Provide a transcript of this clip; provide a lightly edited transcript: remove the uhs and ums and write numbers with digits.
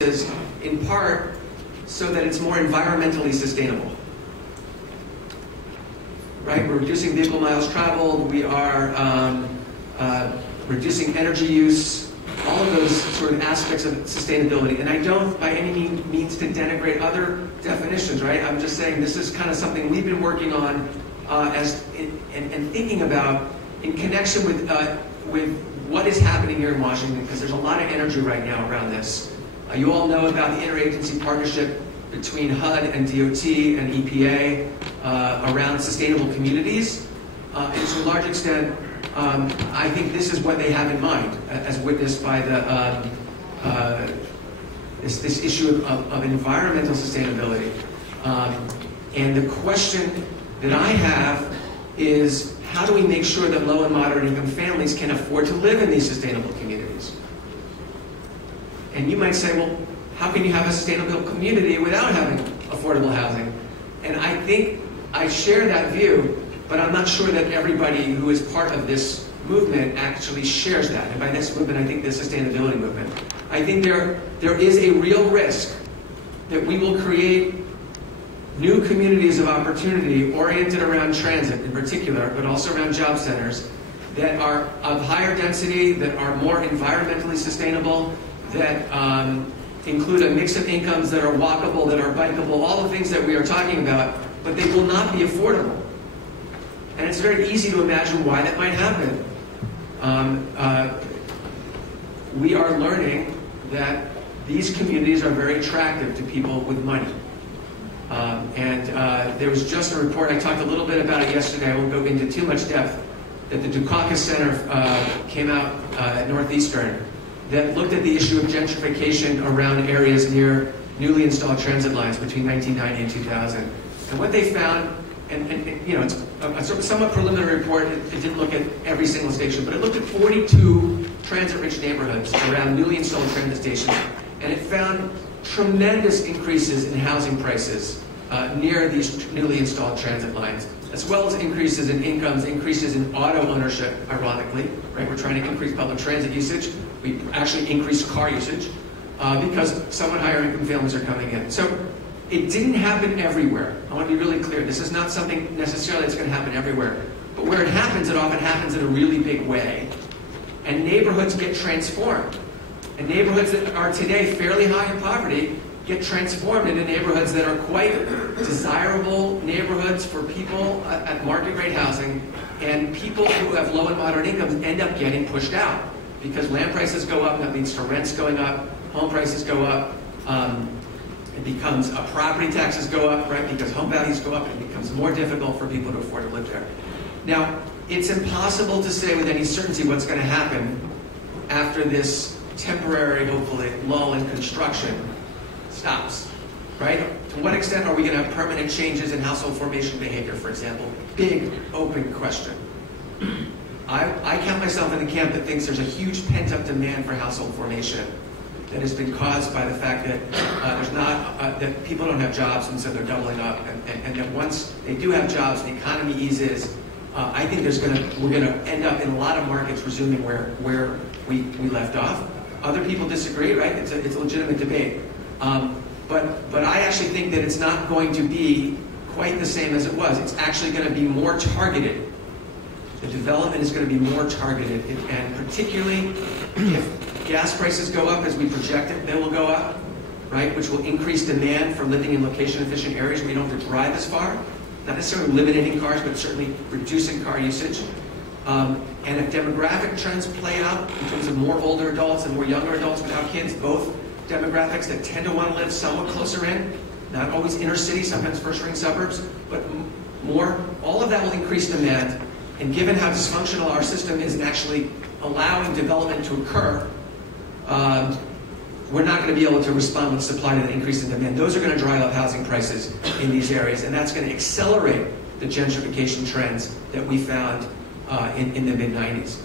is in part so that it's more environmentally sustainable. Right? We're reducing vehicle miles traveled, we are reducing energy use, all of those sort of aspects of sustainability. And I don't by any means to denigrate other definitions, right? I'm just saying this is kind of something we've been working on and thinking about in connection with what is happening here in Washington, because there's a lot of energy right now around this. You all know about the interagency partnership between HUD and DOT and EPA around sustainable communities. And to a large extent, I think this is what they have in mind, as witnessed by the this issue of environmental sustainability. And the question that I have is, how do we make sure that low and moderate income families can afford to live in these sustainable communities? And you might say, well, how can you have a sustainable community without having affordable housing? And I think I share that view, but I'm not sure that everybody who is part of this movement actually shares that. And by this movement, I think the sustainability movement. I think there is a real risk that we will create new communities of opportunity oriented around transit in particular, but also around job centers that are of higher density, that are more environmentally sustainable, that include a mix of incomes that are walkable, that are bikeable, all the things that we are talking about, but they will not be affordable. And it's very easy to imagine why that might happen. We are learning that these communities are very attractive to people with money. There was just a report, I talked a little bit about it yesterday, I won't go into too much depth, that the Dukakis Center came out at Northeastern that looked at the issue of gentrification around areas near newly installed transit lines between 1990 and 2000. And what they found, and you know, it's a somewhat preliminary report, it didn't look at every single station, but it looked at 42 transit-rich neighborhoods around newly installed transit stations, and it found tremendous increases in housing prices near these newly installed transit lines, as well as increases in incomes, increases in auto ownership, ironically, right? We're trying to increase public transit usage. We actually increased car usage because somewhat higher income families are coming in. So it didn't happen everywhere. I want to be really clear. This is not something necessarily that's going to happen everywhere. But where it happens, it often happens in a really big way. And neighborhoods get transformed. And neighborhoods that are today fairly high in poverty get transformed into neighborhoods that are quite desirable neighborhoods for people at market rate housing. And people who have low and moderate incomes end up getting pushed out because land prices go up, and that leads to rents going up, home prices go up. It becomes property taxes go up, right? Because home values go up, and it becomes more difficult for people to afford to live there. Now, it's impossible to say with any certainty what's going to happen after this temporary, hopefully, lull in construction stops, right? To what extent are we going to have permanent changes in household formation behavior, for example? Big, open question. I count myself in the camp that thinks there's a huge pent-up demand for household formation that has been caused by the fact that that people don't have jobs, and so they're doubling up, and that once they do have jobs, the economy eases. I think we're going to end up in a lot of markets resuming where we left off. Other people disagree, right? It's a legitimate debate. But I actually think that it's not going to be quite the same as it was. It's actually going to be more targeted. The development is going to be more targeted, and particularly if gas prices go up as we project it, they will go up, right? Which will increase demand for living in location-efficient areas where you don't have to drive as far. Not necessarily eliminating cars, but certainly reducing car usage. And if demographic trends play out in terms of more older adults and more younger adults without kids, both demographics that tend to want to live somewhat closer in, not always inner city, sometimes first-ring suburbs, but more, all of that will increase demand. And given how dysfunctional our system is in actually allowing development to occur, we're not going to be able to respond with supply to the increase in demand. Those are going to drive up housing prices in these areas, and that's going to accelerate the gentrification trends that we found in the mid-90s.